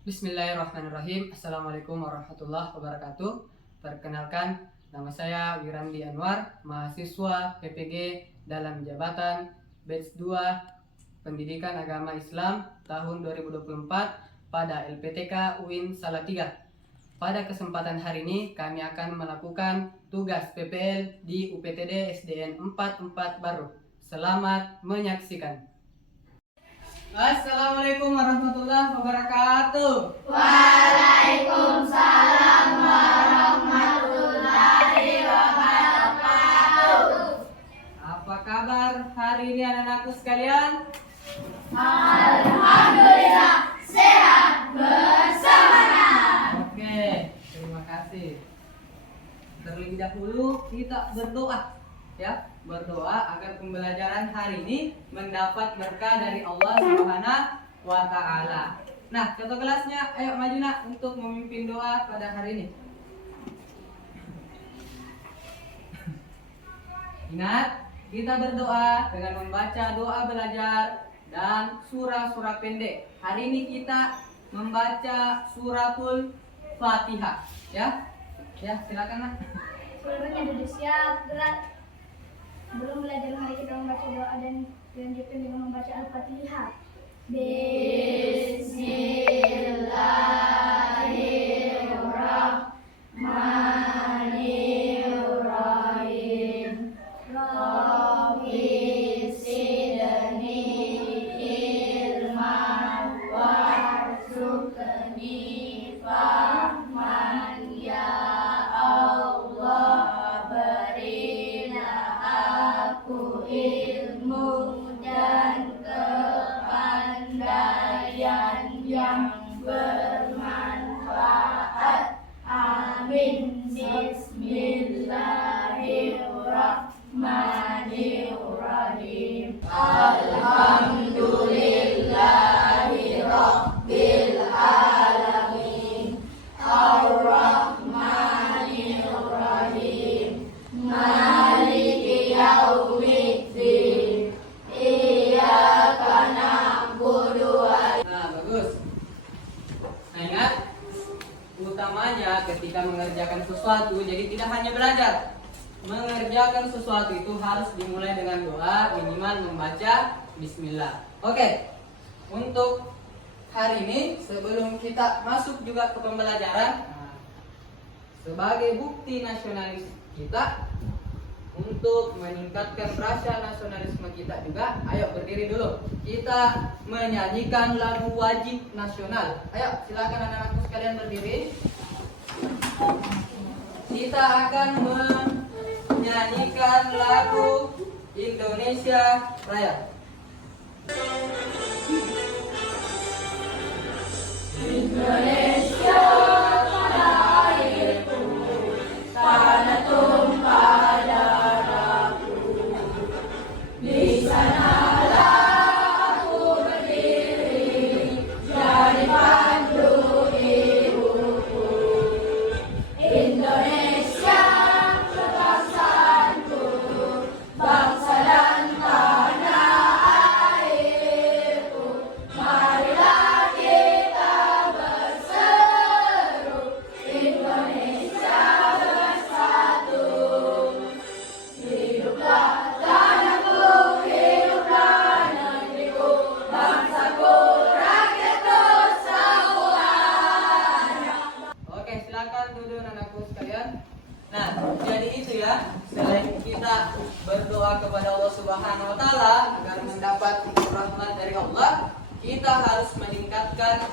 Bismillahirrahmanirrahim. Assalamualaikum warahmatullahi wabarakatuh. Perkenalkan, nama saya Wirandi Anwar, mahasiswa PPG dalam jabatan Batch 2 Pendidikan Agama Islam tahun 2024 pada LPTK UIN Salatiga. Pada kesempatan hari ini kami akan melakukan tugas PPL di UPTD SDN 44 Baru. Selamat menyaksikan. Assalamualaikum warahmatullahi wabarakatuh. Waalaikumsalam warahmatullahi wabarakatuh. Apa kabar hari ini anak-anakku sekalian? Alhamdulillah sehat bersama. Oke, terima kasih. Terlebih dahulu kita berdoa, ya, berdoa agar pembelajaran hari ini mendapat berkah dari Allah Subhanahu wa Ta'ala. Nah, ketua kelasnya, ayo maju nak untuk memimpin doa pada hari ini. Ingat, kita berdoa dengan membaca doa belajar dan surah-surah pendek. Hari ini kita membaca suratul Fatihah, ya. Ya, silakan nak. Sebelumnya duduk siap, gerak. Sebelum belajar mari kita membaca doa dan dilanjutkan dengan membaca Al-Fatihah. Bismillahirrahmanirrahim. Rabbi zidni ilman warzuqni fahman ya Allah, berilah aku ilmu dan kepandaian yang bermanfaat. Amin. Bismillahirrahmanirrahim. Alhamdulillahi rabbil alamin. Ar-Rahmanir-Rahim. Maliki yaumiddin. Iyyaka na'budu wa Nah, bagus. Nah, ingat, utamanya ketika mengerjakan sesuatu, jadi tidak hanya belajar. Mengerjakan sesuatu itu harus dimulai dengan doa, minimal membaca bismillah. Oke, untuk hari ini sebelum kita masuk juga ke pembelajaran, sebagai bukti nasionalis kita, untuk meningkatkan rasa nasionalisme kita juga, ayo berdiri dulu. Kita menyanyikan lagu wajib nasional. Ayo, silakan anak-anakku sekalian berdiri. Kita akan menyanyikan lagu Indonesia Raya. Indonesia tanah airku, tanah tumpah darahku. Di sanalah aku berdiri, jadi pandu ibuku. Indonesia kebangsaanku, bangsa dan tanah airku. Marilah kita berseru, Indonesia bersatu. Hiduplah tanahku, hiduplah negeriku, bangsaku, rakyatku semuanya. Oke, silakan duduk anakku sekalian. Nah, jadi itu ya, selain kita berdoa kepada Allah Subhanahu wa Ta'ala agar mendapat rahmat dari Allah, kita harus meningkatkan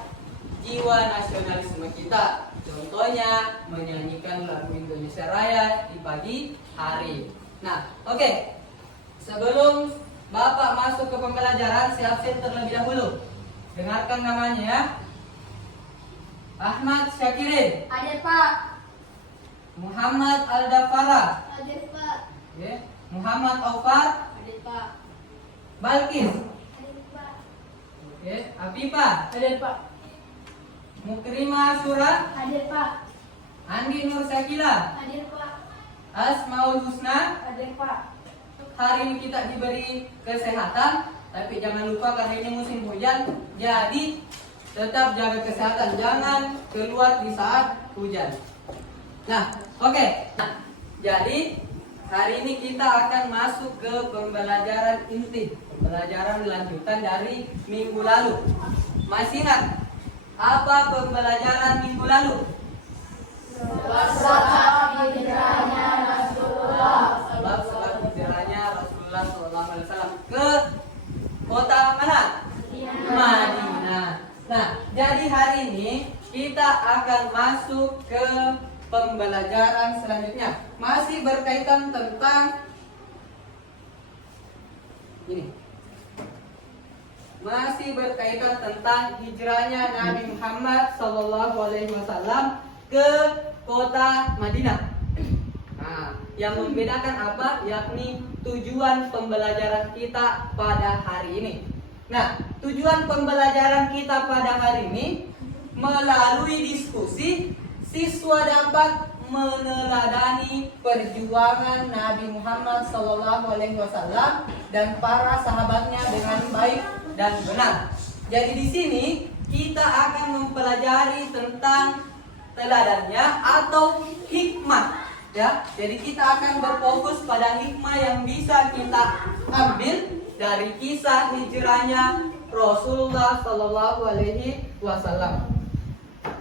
jiwa nasionalisme kita. Contohnya menyanyikan lagu Indonesia Raya di pagi hari. Nah, oke. Sebelum Bapak masuk ke pembelajaran, si absen terlebih dahulu. Dengarkan namanya ya. Ahmad Syakirin, Hadir Pak. Muhammad Aldafara, Hadir Pak. Muhammad Aufar, Hadir Pak. Balkis, Hadir Pak. Afifah, Hadir Pak. Mukrima Syura, Hadir Pak. Andi Nur Sakila, Hadir Pak. Asmaul Husna. Hadir Pak. Hari ini kita diberi kesehatan, tapi jangan lupa karena ini musim hujan, jadi Tetap jaga kesehatan, jangan keluar di saat hujan. Nah, oke. Nah, jadi hari ini kita akan masuk ke pembelajaran inti, pembelajaran lanjutan dari minggu lalu. Masih ingat apa pembelajaran minggu lalu? Sebab sebab hijrahnya Rasulullah SAW ke kota mana? Madinah. Nah, jadi hari ini kita akan masuk ke pembelajaran selanjutnya. Masih berkaitan tentang ini. Masih berkaitan tentang hijrahnya Nabi Muhammad SAW ke kota Madinah. Nah, yang membedakan apa? Yakni tujuan pembelajaran kita pada hari ini. Nah, tujuan pembelajaran kita pada hari ini melalui diskusi siswa dapat meneladani perjuangan Nabi Muhammad SAW dan para sahabatnya dengan baik dan benar. Jadi di sini kita akan mempelajari tentang teladannya atau hikmah. Ya, jadi kita akan berfokus pada hikmah yang bisa kita ambil dari kisah hijrahnya Rasulullah SAW.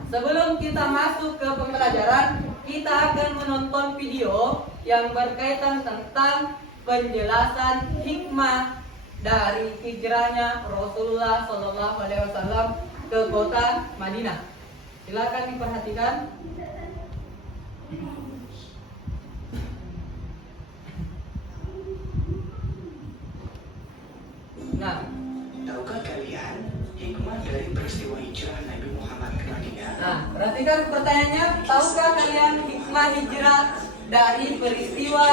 Sebelum kita masuk ke pembelajaran, kita akan menonton video yang berkaitan tentang penjelasan hikmah dari hijrahnya Rasulullah SAW ke kota Madinah. Silakan diperhatikan. Nah, tahukah kalian hikmah dari peristiwa hijrah Nabi Muhammad ke Madinah? Nah, perhatikan pertanyaannya. Tahukah kalian hikmah hijrah dari peristiwa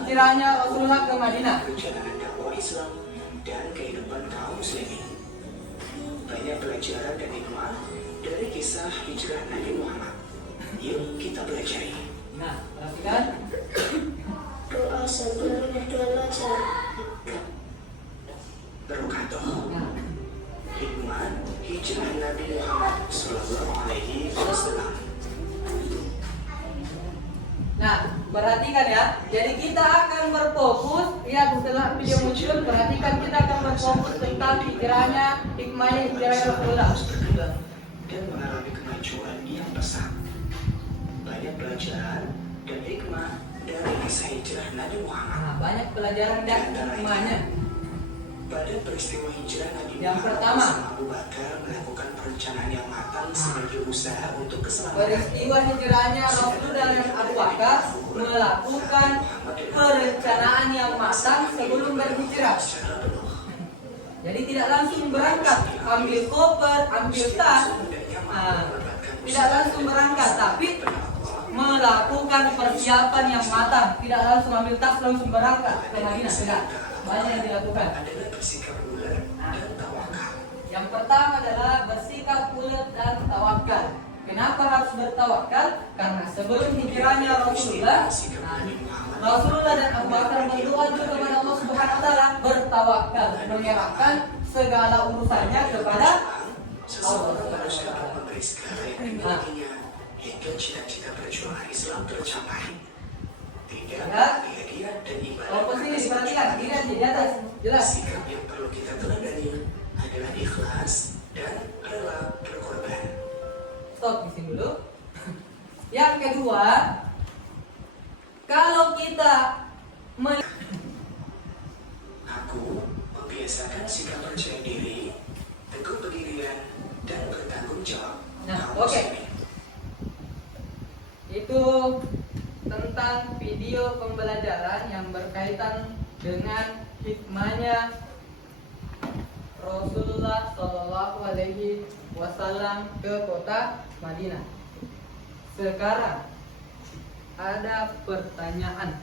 hijrahnya Rasulullah ke Madinah? Perjalanan dakwah Islam dan kehidupan kaum muslimin. Banyak pelajaran dan hikmah dari kisah hijrah Nabi Muhammad. Yuk kita pelajari. Nah, perhatikan. Doa sebelum belajar. Berkata, Nah, hikmah hijrah Nabi Muhammad Sallallahu Alaihi Wasallam. Nah, perhatikan ya. Jadi kita akan berfokus. Lihat setelah video muncul, perhatikan kita akan berfokus tentang hijrahnya, hikmahnya hijrah Rasulullah. Dan mengalami kemajuan yang pesat. Banyak pelajaran dan hikmah dari kisah hijrah Nabi Muhammad. Nah, banyak pelajaran dan hikmahnya. Pada peristiwa hijrah Nabi Yang Muhammad pertama, bersama Abu Bakar melakukan perencanaan yang matang sebagai usaha untuk keselamatan. peristiwa hijrahnya Rasulullah dan Abu Bakar melakukan perencanaan yang matang sebelum berhijrah. Secara penuh. Jadi tidak langsung berangkat, ambil koper, ambil tas. Nah, tidak langsung berangkat, tapi melakukan persiapan yang matang. Tidak langsung ambil tas langsung berangkat ke Madinah. Tidak. Banyak yang dilakukan. Adalah bersikap bulat dan tawakal. Yang pertama adalah bersikap bulat dan tawakal. Kenapa harus bertawakal? Karena sebelum hijrahnya Rasulullah, Rasulullah dan Abu Bakar berdoa juga kepada Allah Subhanahu wa taala, bertawakal, menyerahkan segala urusannya kepada Seseorang harus dapat memberi segala yang dimilikinya hingga cita-cita perjuangan Islam tercapai. Tidak Ya. dia dan ibadah. Kalau posisi diperhatikan, dilihat di atas, jelas. Sikap yang perlu kita teladani adalah ikhlas dan rela berkorban. Stop di sini dulu. Yang kedua, kalau kita Aku membiasakan sikap percaya diri, teguh pendirian, dan bertanggung jawab. Nah, Kaum oke. muslimin. itu tentang video pembelajaran yang berkaitan dengan hikmahnya Rasulullah Shallallahu Alaihi Wasallam ke kota Madinah. Sekarang ada pertanyaan.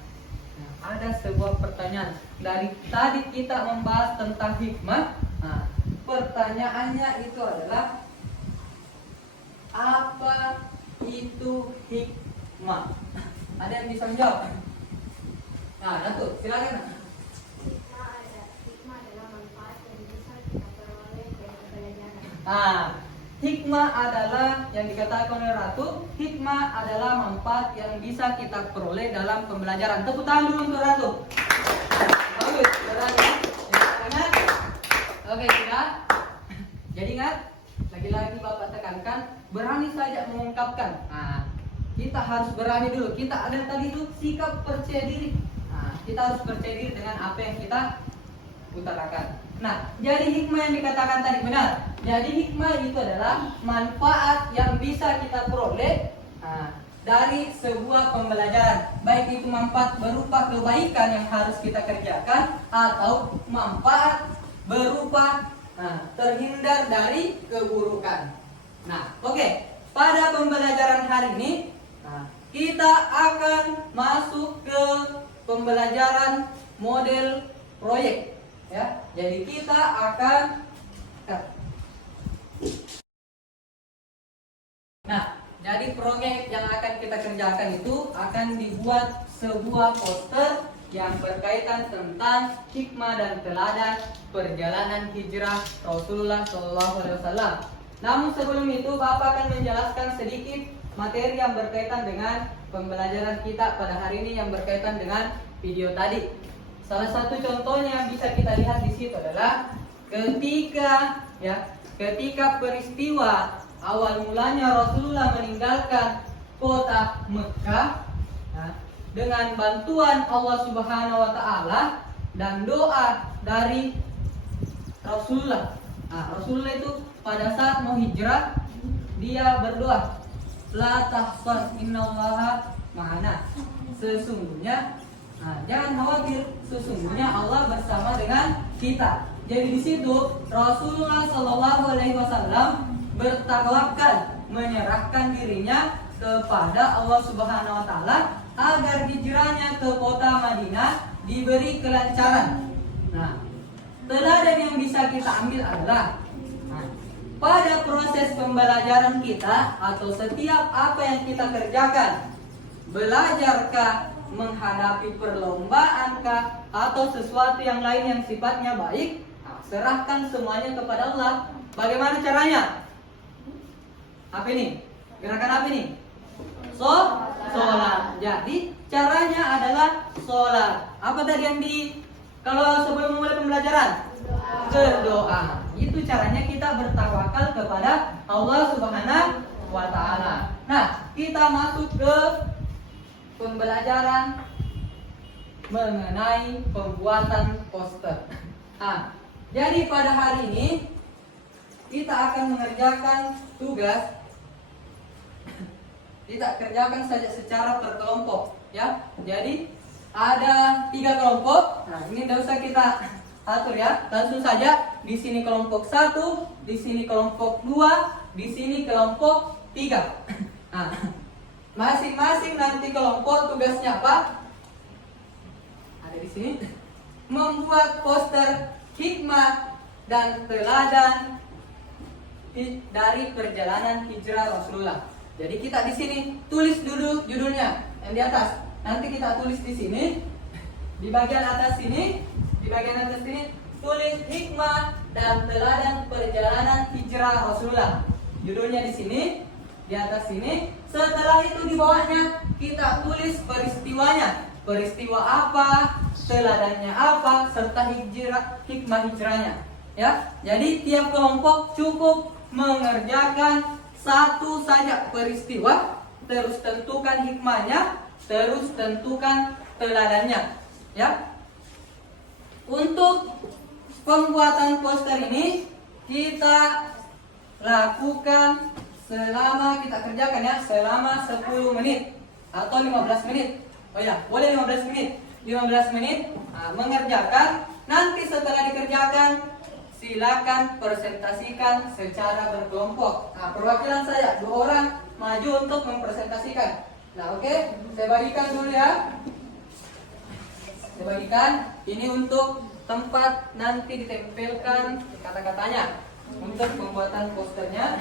Nah, ada sebuah pertanyaan. Dari tadi kita membahas tentang hikmah. Nah, pertanyaannya itu adalah apa itu hikmah? Ada yang bisa menjawab? Nah, Datuk, silakan. Hikmah adalah manfaat yang bisa kita peroleh dari pelajaran. Nah, hikmah adalah yang dikatakan oleh Ratu, hikmah adalah manfaat yang bisa kita peroleh dalam pembelajaran. Tepuk tangan dulu untuk Ratu. Bagus, berani. Ingat? Oke, sudah. Jadi ingat, lagi-lagi Bapak tekankan, berani saja mengungkapkan. Nah, kita harus berani dulu. Kita ada tadi itu sikap percaya diri. Nah, kita harus percaya diri dengan apa yang kita utarakan. Nah, jadi hikmah yang dikatakan tadi benar. Jadi hikmah itu adalah manfaat yang bisa kita peroleh dari sebuah pembelajaran. Baik itu manfaat berupa kebaikan yang harus kita kerjakan atau manfaat berupa terhindar dari keburukan. Nah, oke. Pada pembelajaran hari ini kita akan masuk ke pembelajaran model proyek. Ya, jadi kita akan jadi proyek yang akan kita kerjakan itu akan dibuat sebuah poster yang berkaitan tentang hikmah dan teladan perjalanan hijrah Rasulullah SAW. Namun sebelum itu Bapak akan menjelaskan sedikit materi yang berkaitan dengan pembelajaran kita pada hari ini yang berkaitan dengan video tadi. Salah satu contohnya yang bisa kita lihat di situ adalah ketika peristiwa awal mulanya Rasulullah meninggalkan kota Mekah dengan bantuan Allah Subhanahu wa taala dan doa dari Rasulullah. Rasulullah itu pada saat mau hijrah dia berdoa, la tahzan innallaha ma'ana. Sesungguhnya jangan khawatir, sesungguhnya Allah bersama dengan kita. Jadi di situ Rasulullah SAW bertawakal, menyerahkan dirinya kepada Allah Subhanahu Wa Taala agar hijrahnya ke kota Madinah diberi kelancaran. Nah, teladan yang bisa kita ambil adalah pada proses pembelajaran kita atau setiap apa yang kita kerjakan, belajarkah, menghadapi perlombaankah, atau sesuatu yang lain yang sifatnya baik, serahkan semuanya kepada Allah. Bagaimana caranya? Apa ini? Gerakan apa ini? Sholat. Jadi caranya adalah sholat. Apa tadi yang kalau sebelum mulai pembelajaran? Berdoa. Itu caranya kita bertawakal kepada Allah Subhanahu wa taala. Nah, kita masuk ke pembelajaran mengenai pembuatan poster. Jadi pada hari ini kita akan mengerjakan tugas. Kita kerjakan saja secara berkelompok, ya. Jadi ada 3 kelompok. Nah, ini tidak usah kita atur ya. Langsung saja di sini kelompok 1, di sini kelompok 2, di sini kelompok 3. Masing-masing nanti kelompok tugasnya apa? Ada di sini. Membuat poster hikmah dan teladan dari perjalanan hijrah Rasulullah. Jadi kita di sini tulis dulu judulnya yang di atas. Nanti kita tulis di sini di bagian atas sini, tulis hikmah dan teladan perjalanan hijrah Rasulullah. Judulnya di sini, di atas sini. Setelah itu di bawahnya kita tulis peristiwanya. Peristiwa apa, teladannya apa, serta hikmah hijrahnya. Ya, jadi tiap kelompok cukup mengerjakan satu saja peristiwa, terus tentukan hikmahnya, terus tentukan teladannya. Ya. Untuk pembuatan poster ini kita lakukan selama 10 menit atau 15 menit. Oh ya, boleh 15 menit. 15 menit mengerjakan. Nanti setelah dikerjakan silakan presentasikan secara berkelompok. Perwakilan saya 2 orang maju untuk mempresentasikan. Nah, oke, saya bagikan dulu ya. Saya bagikan. Ini untuk tempat nanti ditempelkan kata-katanya untuk pembuatan posternya.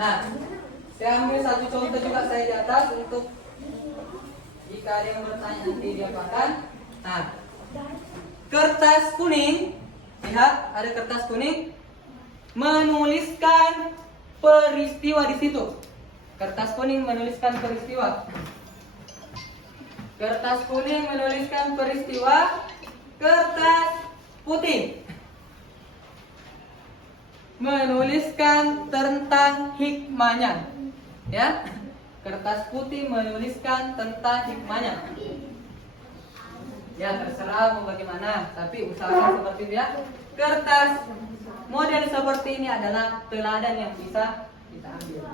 Nah, saya ambil satu contoh juga saya di atas untuk jika ada yang bertanya nanti diapakan. Nah, kertas kuning Lihat, ada kertas kuning. Menuliskan peristiwa di situ. Kertas kuning menuliskan peristiwa. Kertas kuning menuliskan peristiwa. Kertas putih menuliskan tentang hikmahnya. Ya. Kertas putih menuliskan tentang hikmahnya. Ya, terserah mau bagaimana, tapi usahakan seperti itu ya. Kertas model seperti ini adalah teladan yang bisa kita ambil.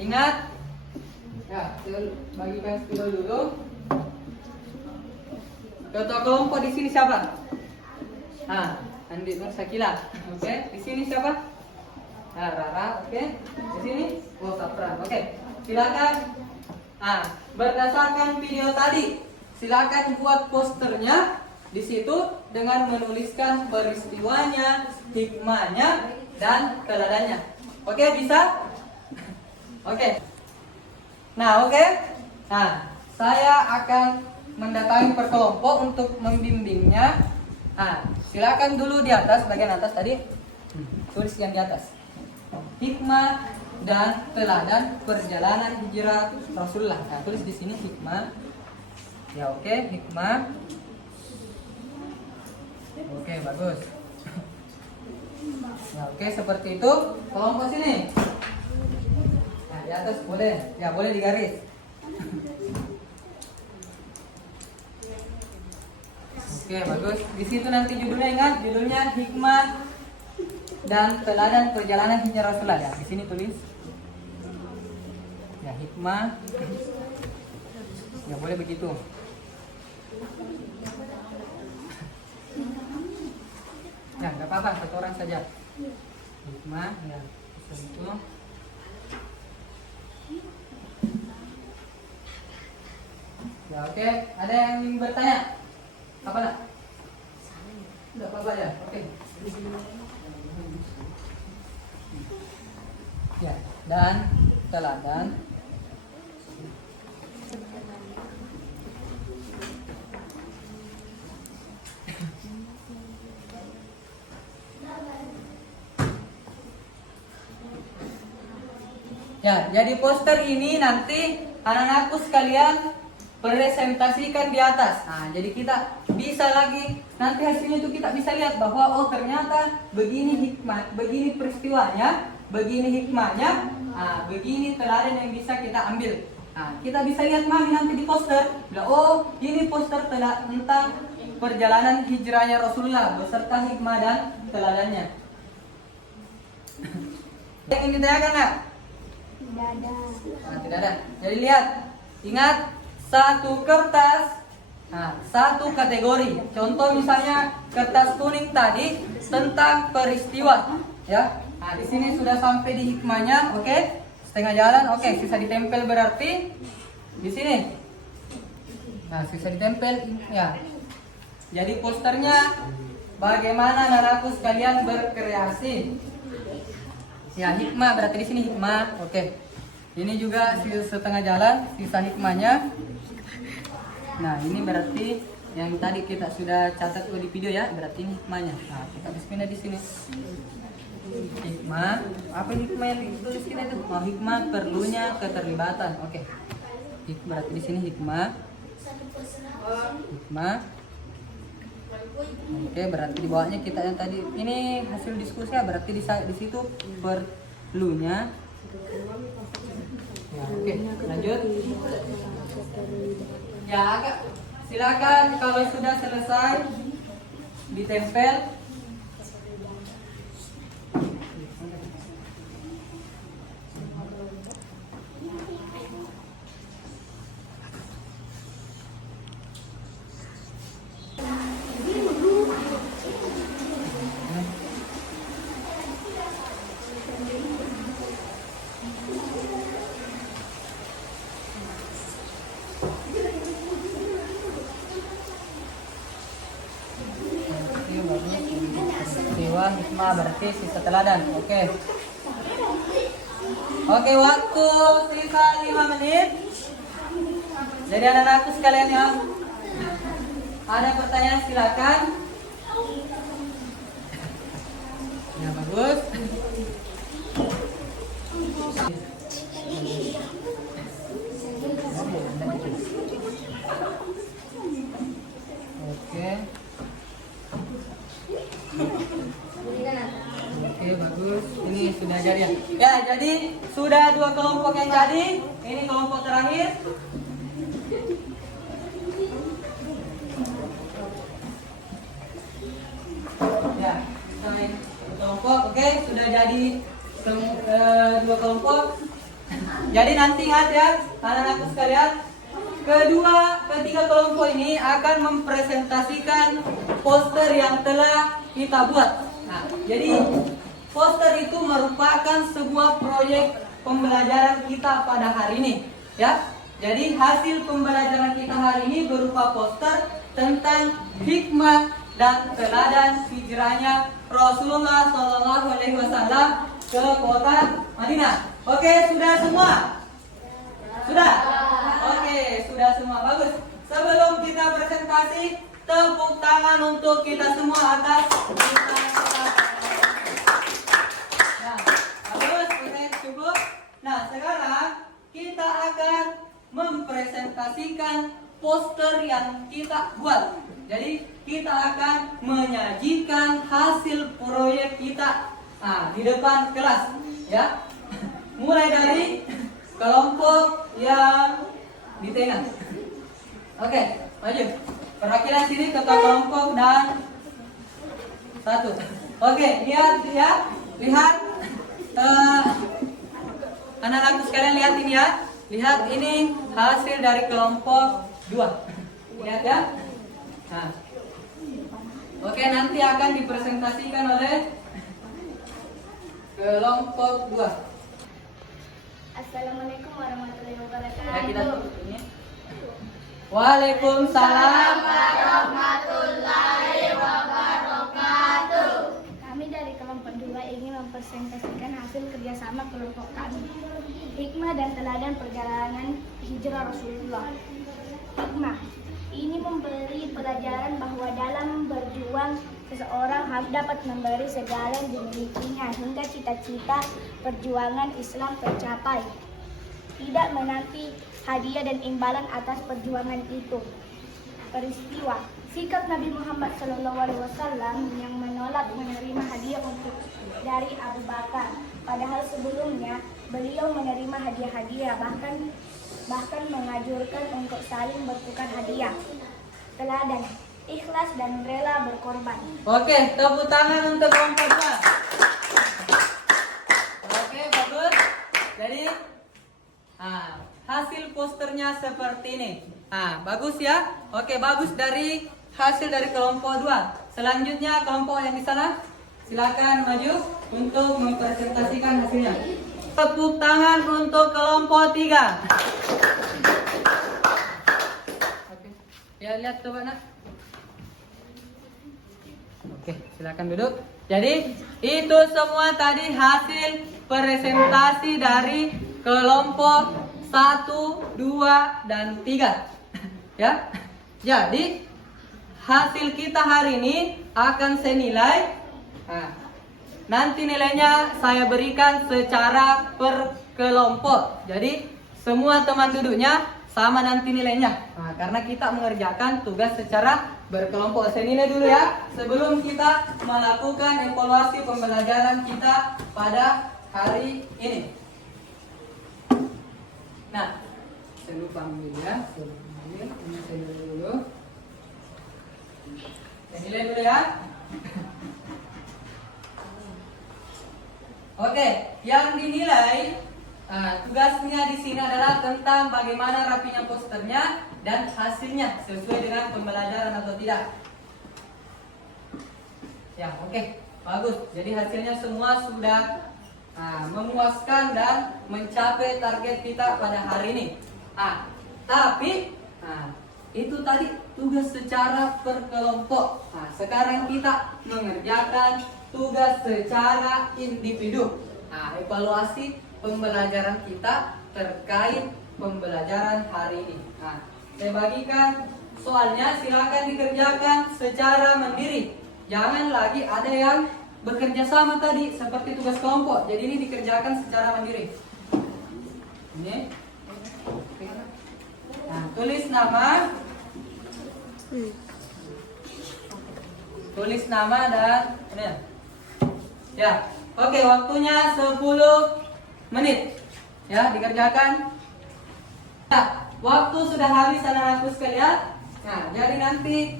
Ingat, ya, bagikan spidol dulu. Ketua kelompok di sini siapa? Andi Nur Sakila. Oke, di sini siapa? Rara. Oke, di sini Safran. Oke, silakan. Berdasarkan video tadi, silakan buat posternya di situ dengan menuliskan peristiwanya, hikmahnya, dan teladannya. Oke, bisa? Oke. Oke. Saya akan mendatangi per kelompok untuk membimbingnya. Silakan dulu di atas, bagian atas tadi. Tulis yang di atas. Hikmah dan teladan perjalanan hijrah Rasulullah. Tulis di sini hikmah. Ya, oke, hikmah. Oke, bagus. Ya, oke, seperti itu. Kelompok sini. Di atas boleh. Ya, boleh digaris. Oke, bagus. Di situ nanti judulnya, ingat, judulnya hikmah dan teladan perjalanan hijrah Rasulullah. Ya, di sini tulis. Ya, hikmah. Ya, boleh begitu. Ya, nggak apa-apa, satu orang saja. Hikmah, ya, seperti itu. Ya, oke. Ada yang ingin bertanya? Apa nak? Tidak apa-apa ya. Oke. Ya, dan teladan ya, jadi poster ini nanti anak-anakku sekalian presentasikan di atas. Jadi kita bisa lagi nanti hasilnya itu kita bisa lihat bahwa oh ternyata begini hikmah, begini peristiwanya, begini hikmahnya, begini teladan yang bisa kita ambil. Kita bisa lihat nanti di poster, oh ini poster tentang perjalanan hijrahnya Rasulullah beserta hikmah dan teladannya. Yang ingin ditanyakan nggak? Tidak ada. Jadi lihat, ingat satu kertas, satu kategori. Contoh misalnya kertas kuning tadi tentang peristiwa, ya. Di sini sudah sampai di hikmahnya, oke? Setengah jalan, oke. Sisa ditempel berarti di sini. Sisa ditempel, ya. Jadi posternya bagaimana anak-anakku sekalian berkreasi. Ya, hikmah berarti di sini hikmah, oke. Ini juga setengah jalan, sisa hikmahnya. Ini berarti yang tadi kita sudah catat di video ya, berarti ini hikmahnya. Kita pindah di sini. Hikmah, apa hikmah yang ditulis kita itu? Hikmah perlunya keterlibatan. Oke. Berarti di sini hikmah. Hikmah. Oke, berarti di bawahnya kita yang tadi ini hasil diskusi ya, berarti di situ perlunya. Ya, oke, lanjut. Ya, silakan kalau sudah selesai ditempel. Hikmah berarti sisa teladan. Oke, waktu sisa 5 menit. Jadi anak-anakku sekalian ya, Ada pertanyaan silakan. Ya bagus. Oke. Oke bagus. Ini sudah jadi ya. Ya jadi sudah 2 kelompok yang jadi. Ini kelompok terakhir. Ya, sampai kelompok. Oke, sudah jadi 2 kelompok. Jadi nanti ingat ya, anak-anakku sekalian, ketiga kelompok ini akan mempresentasikan poster yang telah kita buat. Nah, jadi poster itu merupakan sebuah proyek pembelajaran kita pada hari ini, ya. Jadi hasil pembelajaran kita hari ini berupa poster tentang hikmah dan teladan hijrahnya Rasulullah SAW ke kota Madinah. Oke, sudah semua? Sudah? Oke, sudah semua. Bagus. Sebelum kita presentasi, tepuk tangan untuk kita semua atas. Nah, bagus. Oke, cukup. Nah, sekarang kita akan mempresentasikan poster yang kita buat. Jadi kita akan menyajikan hasil proyek kita di depan kelas, ya. Mulai dari kelompok yang di tengah. Oke, maju. Perwakilan sini ketua kelompok dan 1. Oke, lihat ya, lihat anak-anakku sekalian, lihat ini ya. Lihat ini hasil dari kelompok 2. Lihat ya. Nah. Oke, nanti akan dipresentasikan oleh kelompok 2. Assalamualaikum warahmatullahi wabarakatuh. Ya, kita tutup ini. Waalaikumsalam warahmatullahi wabarakatuh. Kami dari kelompok 2 ingin mempresentasikan hasil kerjasama kelompok kami. Hikmah dan teladan perjalanan hijrah Rasulullah. Hikmah ini memberi pelajaran bahwa dalam berjuang seseorang harus dapat memberi segala yang dimilikinya hingga cita-cita perjuangan Islam tercapai. Tidak menanti hadiah dan imbalan atas perjuangan itu. Peristiwa sikap Nabi Muhammad SAW yang menolak menerima hadiah dari Abu Bakar. Padahal sebelumnya beliau menerima hadiah-hadiah, bahkan mengajurkan untuk saling bertukar hadiah. Teladan ikhlas dan rela berkorban. Oke, tepuk tangan untuk kelompok 2. Oke, bagus. Jadi hasil posternya seperti ini. Bagus ya. Oke, bagus dari hasil dari kelompok 2. Selanjutnya kelompok yang di sana, silakan maju untuk mempresentasikan hasilnya. Tepuk tangan untuk kelompok 3. Oke. Ya, lihat coba nak. Oke, silakan duduk. Jadi itu semua tadi hasil presentasi dari kelompok 1, 2, dan 3. Ya. Jadi hasil kita hari ini akan senilai. Nanti nilainya saya berikan secara per kelompok. Jadi semua teman duduknya sama nanti nilainya. Karena kita mengerjakan tugas secara berkelompok. Saya nilai dulu ya, sebelum kita melakukan evaluasi pembelajaran kita pada hari ini. Nah, saya lupa ambil ya. Ini saya nilai dulu. Saya nilai dulu ya. Oke, yang dinilai tugasnya di sini adalah tentang bagaimana rapinya posternya dan hasilnya sesuai dengan pembelajaran atau tidak. Ya, oke, bagus. Jadi hasilnya semua sudah memuaskan dan mencapai target kita pada hari ini. Tapi itu tadi tugas secara per kelompok. Sekarang kita mengerjakan tugas secara individu. Evaluasi pembelajaran kita terkait pembelajaran hari ini. Saya bagikan soalnya silakan dikerjakan secara mandiri. Jangan lagi ada yang bekerja sama tadi seperti tugas kelompok. Jadi ini dikerjakan secara mandiri. Ini. Nah, tulis nama. Tulis nama dan ini. Ya. Oke, waktunya 10 menit. Ya, dikerjakan. Nah, waktu sudah habis anak-anakku sekalian. Nah, jadi nanti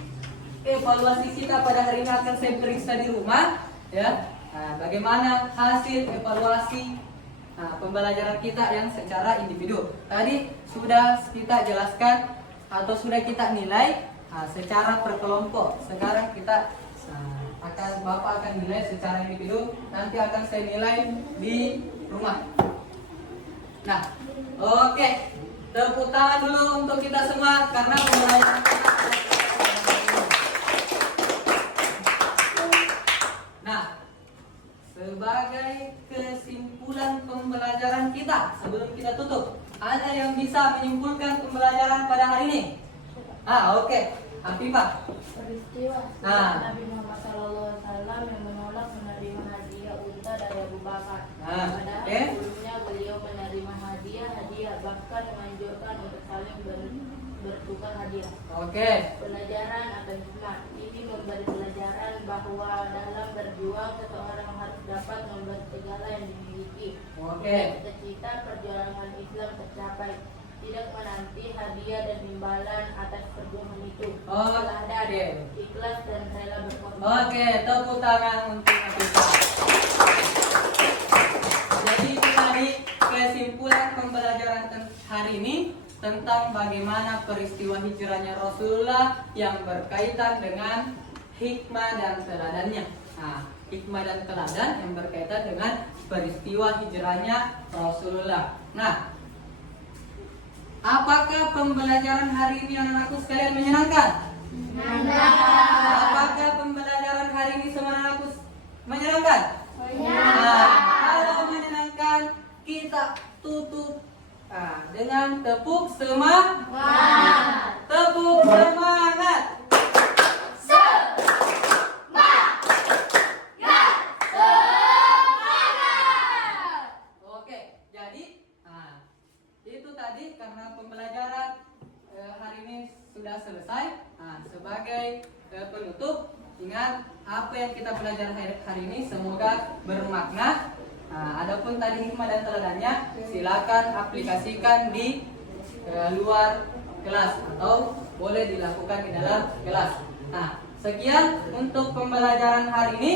evaluasi kita pada hari ini akan saya periksa di rumah, ya. Nah, bagaimana hasil evaluasi pembelajaran kita yang secara individu. Tadi sudah kita jelaskan atau sudah kita nilai secara per kelompok. Sekarang kita Bapak akan nilai secara individu, nanti akan saya nilai di rumah. Nah, oke. Tepuk tangan dulu untuk kita semua karena pembelajaran kita. Nah, sebagai kesimpulan pembelajaran kita sebelum kita tutup, ada yang bisa menyimpulkan pembelajaran pada hari ini? Oke. Afifah. Peristiwa Nabi Muhammad SAW yang menolak menerima hadiah unta dari Abu Bakar. Padahal sebelumnya beliau menerima hadiah bahkan menganjurkan untuk saling bertukar hadiah. Pelajaran akan hikmah. Ini memberi pelajaran bahwa dalam berjuang seseorang harus dapat memberi segala yang dimiliki. Cita-cita perjuangan Islam tercapai. Tidak menanti hadiah dan imbalan atas perjuangan itu. Teladan, ikhlas dan rela berkorban. Tepuk tangan untuk Afifah. Jadi itu tadi kesimpulan pembelajaran hari ini tentang bagaimana peristiwa hijrahnya Rasulullah yang berkaitan dengan hikmah dan teladannya. Hikmah dan teladan yang berkaitan dengan peristiwa hijrahnya Rasulullah. Nah, apakah pembelajaran hari ini anak-anakku sekalian menyenangkan? Apakah pembelajaran hari ini semua anak-anakku menyenangkan? Kalau menyenangkan, kita tutup dengan tepuk semangat. Tepuk semangat. Tadi karena pembelajaran hari ini sudah selesai. Sebagai penutup, ingat apa yang kita belajar hari ini semoga bermakna. Adapun tadi hikmah dan teladannya silakan aplikasikan di luar kelas atau boleh dilakukan di dalam kelas. Sekian untuk pembelajaran hari ini.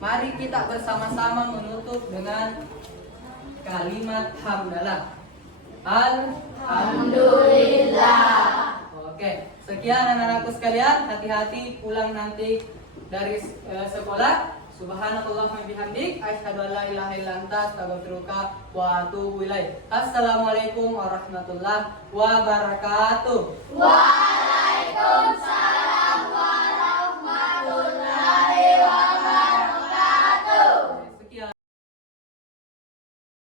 Mari kita bersama-sama menutup dengan kalimat hamdalah. Alhamdulillah. Sekian anak-anakku sekalian, hati-hati pulang nanti dari sekolah. Subhanallahumma bihamdik, asyhadu an la ilaha illa anta, astaghfiruka wa atubu ilaik. Assalamualaikum warahmatullahi wabarakatuh.